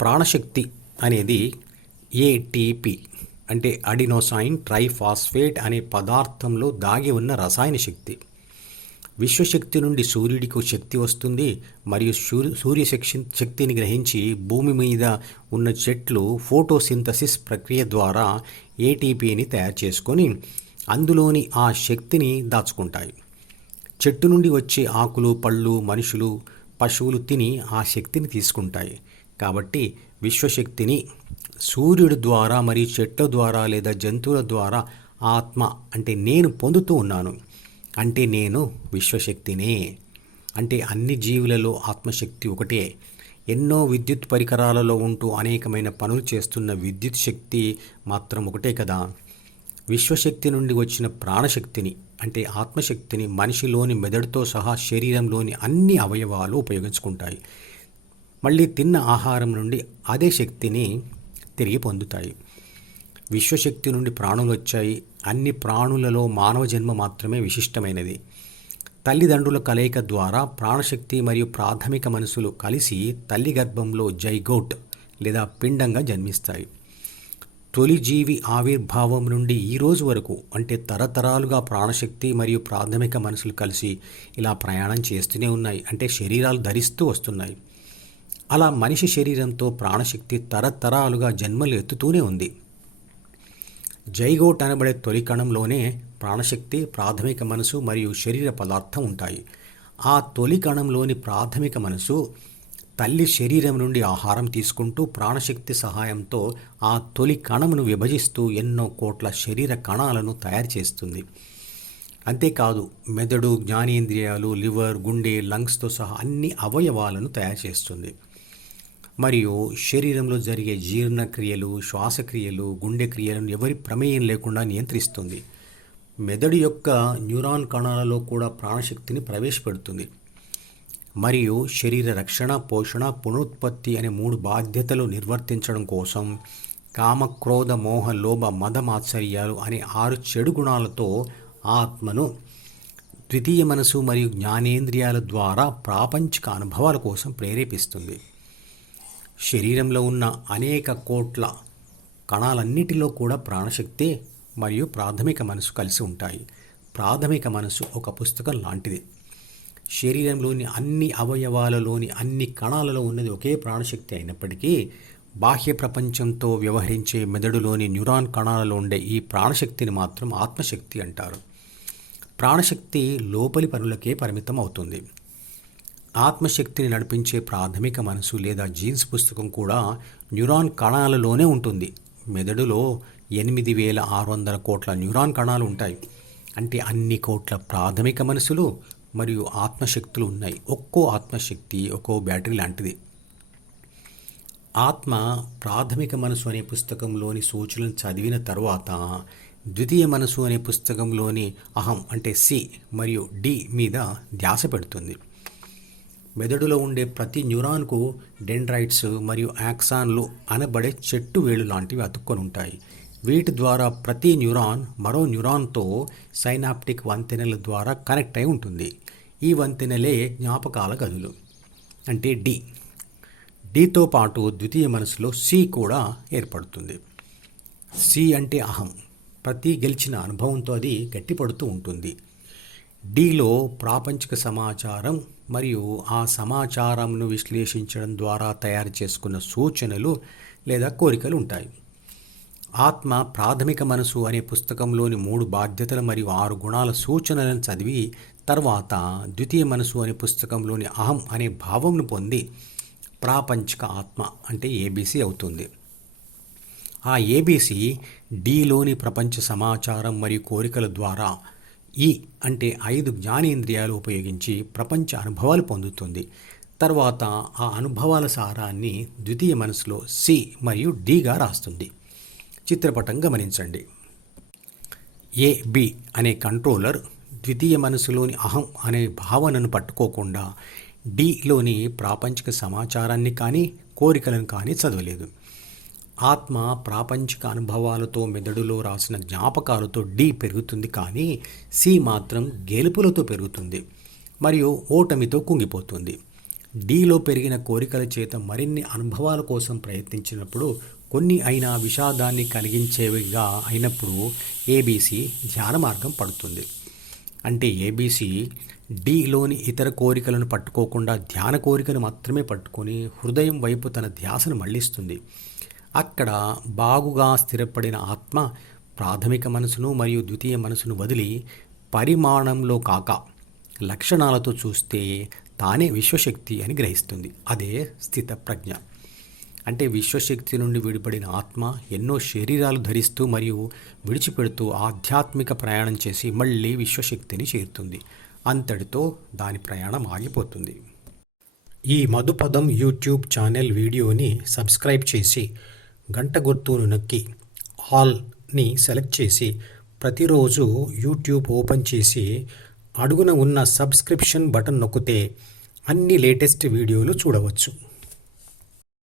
ప్రాణశక్తి అనేది ఏటీపీ అంటే అడినోసైన్ ట్రైఫాస్ఫేట్ అనే పదార్థంలో దాగి ఉన్న రసాయన శక్తి. విశ్వశక్తి నుండి సూర్యుడికి శక్తి వస్తుంది మరియు సూర్య శక్తిని గ్రహించి భూమి మీద ఉన్న చెట్లు ఫోటోసింథసిస్ ప్రక్రియ ద్వారా ఏటీపీని తయారు చేసుకొని అందులోని ఆ శక్తిని దాచుకుంటాయి. చెట్టు నుండి వచ్చే ఆకులు, పళ్ళు, మనుషులు, పశువులు తిని ఆ శక్తిని తీసుకుంటాయి. కాబట్టి విశ్వశక్తిని సూర్యుడి ద్వారా మరియు చెట్ల ద్వారా లేదా జంతువుల ద్వారా ఆత్మ అంటే నేను పొందుతూ ఉన్నాను. అంటే నేను విశ్వశక్తినే. అంటే అన్ని జీవులలో ఆత్మశక్తి ఒకటే. ఎన్నో విద్యుత్ పరికరాలలో ఉంటూ అనేకమైన పనులు చేస్తున్న విద్యుత్ శక్తి మాత్రం ఒకటే కదా. విశ్వశక్తి నుండి వచ్చిన ప్రాణశక్తిని అంటే ఆత్మశక్తిని మనిషిలోని మెదడుతో సహా శరీరంలోని అన్ని అవయవాలు ఉపయోగించుకుంటాయి. మళ్ళీ తిన్న ఆహారం నుండి అదే శక్తిని తిరిగి పొందుతాయి. విశ్వశక్తి నుండి ప్రాణులు వచ్చాయి. అన్ని ప్రాణులలో మానవ జన్మ మాత్రమే విశిష్టమైనది. తల్లిదండ్రుల కలయిక ద్వారా ప్రాణశక్తి మరియు ప్రాథమిక మనసులు కలిసి తల్లి గర్భంలో జైగోట్ లేదా పిండంగా జన్మిస్తాయి. తొలి జీవి ఆవిర్భావం నుండి ఈ రోజు వరకు అంటే తరతరాలుగా ప్రాణశక్తి మరియు ప్రాథమిక మనసులు కలిసి ఇలా ప్రయాణం చేస్తూనే ఉన్నాయి. అంటే శరీరాలు ధరిస్తూ వస్తున్నాయి. అలా మనిషి శరీరంతో ప్రాణశక్తి తరతరాలుగా జన్మలు ఎత్తుతూనే ఉంది. జైగోట్ అనబడే తొలి కణంలోనే ప్రాణశక్తి, ప్రాథమిక మనసు మరియు శరీర పదార్థం ఉంటాయి. ఆ తొలి కణంలోని ప్రాథమిక మనసు తల్లి శరీరం నుండి ఆహారం తీసుకుంటూ ప్రాణశక్తి సహాయంతో ఆ తొలి కణమును విభజిస్తూ ఎన్నో కోట్ల శరీర కణాలను తయారు చేస్తుంది. అంతేకాదు మెదడు, జ్ఞానేంద్రియాలు, లివర్, గుండె, లంగ్స్తో సహా అన్ని అవయవాలను తయారు చేస్తుంది. మరియు శరీరంలో జరిగే జీర్ణక్రియలు, శ్వాసక్రియలు, గుండె క్రియలను ఎవరి ప్రమేయం లేకుండా నియంత్రిస్తుంది. మెదడు యొక్క న్యూరాన్ కణాలలో కూడా ప్రాణశక్తిని ప్రవేశపెడుతుంది. మరియు శరీర రక్షణ, పోషణ, పునరుత్పత్తి అనే 3 బాధ్యతలు నిర్వర్తించడం కోసం కామ, క్రోధ, మోహ, లోభ, మద, మాత్సర్యాలు అనే 6 చెడు గుణాలతో ఆత్మను ద్వితీయ మనసు మరియు జ్ఞానేంద్రియాల ద్వారా ప్రాపంచిక అనుభవాల కోసం ప్రేరేపిస్తుంది. శరీరంలో ఉన్న అనేక కోట్ల కణాలన్నిటిలో కూడా ప్రాణశక్తి మరియు ప్రాథమిక మనసు కలిసి ఉంటాయి. ప్రాథమిక మనసు ఒక పుస్తకం లాంటిది. శరీరంలోని అన్ని అవయవాలలోని అన్ని కణాలలో ఉన్నది ఒకే ప్రాణశక్తి అయినప్పటికీ బాహ్య ప్రపంచంతో వ్యవహరించే మెదడులోని న్యూరాన్ కణాలలో ఉండే ఈ ప్రాణశక్తిని మాత్రం ఆత్మశక్తి అంటారు. ప్రాణశక్తి లోపలి పనులకే పరిమితం అవుతుంది. ఆత్మశక్తిని నడిపించే ప్రాథమిక మనసు లేదా జీన్స్ పుస్తకం కూడా న్యూరాన్ కణాలలోనే ఉంటుంది. మెదడులో 8600 కోట్ల న్యూరాన్ కణాలు ఉంటాయి. అంటే అన్ని కోట్ల ప్రాథమిక మనసులు మరియు ఆత్మశక్తులు ఉన్నాయి. ఒక్కో ఆత్మశక్తి ఒక్కో బ్యాటరీ లాంటిది. ఆత్మ ప్రాథమిక మనసు అనే పుస్తకంలోని సూచనలను చదివిన తర్వాత ద్వితీయ మనసు అనే పుస్తకంలోని అహం అంటే సి మరియు డి మీద ధ్యాస పెడుతుంది. మెదడులో ఉండే ప్రతి న్యూరాన్కు డెండ్రైట్స్ మరియు యాక్సాన్లు అనబడే చెట్టు వేళ్ళు లాంటివి అతుక్కొని ఉంటాయి. వీటి ద్వారా ప్రతి న్యూరాన్ మరో న్యూరాన్తో సైనాప్టిక్ వంతెనల ద్వారా కనెక్ట్ అయి ఉంటుంది. ఈ వంతెనలే జ్ఞాపకాల గదులు అంటే డి. డితో పాటు ద్వితీయ మనసులో సి కూడా ఏర్పడుతుంది. సి అంటే అహం. ప్రతి గెలిచిన అనుభవంతో అది గట్టిపడుతూ ఉంటుంది. డిలో ప్రాపంచిక సమాచారం మరియు ఆ సమాచారంను విశ్లేషించడం ద్వారా తయారు చేసుకున్న సూచనలు లేదా కోరికలు ఉంటాయి. ఆత్మ ప్రాథమిక మనసు అనే పుస్తకంలోని 3 బాధ్యతలు మరియు 6 గుణాల సూచనలను చదివి తర్వాత ద్వితీయ మనసు అనే పుస్తకంలోని అహం అనే భావంను పొంది ప్రాపంచిక ఆత్మ అంటే ఏబీసీ అవుతుంది. ఆ ఏబీసీ డిలోని ప్రపంచ సమాచారం మరియు కోరికల ద్వారా ఈ అంటే 5 జ్ఞానేంద్రియాలు ఉపయోగించి ప్రపంచ అనుభవాలు పొందుతుంది. తర్వాత ఆ అనుభవాల సారాన్ని ద్వితీయ మనసులో సి మరియు డిగా రాస్తుంది. చిత్రపటం గమనించండి. ఏబి అనే కంట్రోలర్ ద్వితీయ మనసులోని అహం అనే భావనను పట్టుకోకుండా డిలోని ప్రాపంచిక సమాచారాన్ని కానీ కోరికలను కానీ చదవలేదు. ఆత్మ ప్రాపంచిక అనుభవాలతో మెదడులో రాసిన జ్ఞాపకాలతో డి పెరుగుతుంది, కానీ సి మాత్రం గెలుపులతో పెరుగుతుంది మరియు ఓటమితో కుంగిపోతుంది. డీలో పెరిగిన కోరికల చేత మరిన్ని అనుభవాల కోసం ప్రయత్నించినప్పుడు కొన్ని అయినా విషాదాన్ని కలిగించేవిగా అయినప్పుడు ఏబీసీ ధ్యాన మార్గం పడుతుంది. అంటే ఏబీసీ డీలోని ఇతర కోరికలను పట్టుకోకుండా ధ్యాన కోరికను మాత్రమే పట్టుకొని హృదయం వైపు తన ధ్యాసను మళ్లిస్తుంది. అక్కడ బాగుగా స్థిరపడిన ఆత్మ ప్రాథమిక మనసును మరియు ద్వితీయ మనసును వదిలి పరిమాణంలో కాక లక్షణాలతో చూస్తే తానే విశ్వశక్తి అని గ్రహిస్తుంది. అదే స్థిత ప్రజ్ఞ. అంటే విశ్వశక్తి నుండి విడిపడిన ఆత్మ ఎన్నో శరీరాలు ధరిస్తూ మరియు విడిచిపెడుతూ ఆధ్యాత్మిక ప్రయాణం చేసి మళ్ళీ విశ్వశక్తిని చేరుతుంది. అంతటితో దాని ప్రయాణం ఆగిపోతుంది. ఈ మధుపదం యూట్యూబ్ ఛానల్ వీడియోని సబ్స్క్రైబ్ చేసి గంట గుర్తును నొక్కి ఆల్ని సెలెక్ట్ చేసి ప్రతిరోజు యూట్యూబ్ ఓపెన్ చేసి అడుగున ఉన్న సబ్స్క్రిప్షన్ బటన్ నొక్కితే అన్ని లేటెస్ట్ వీడియోలు చూడవచ్చు.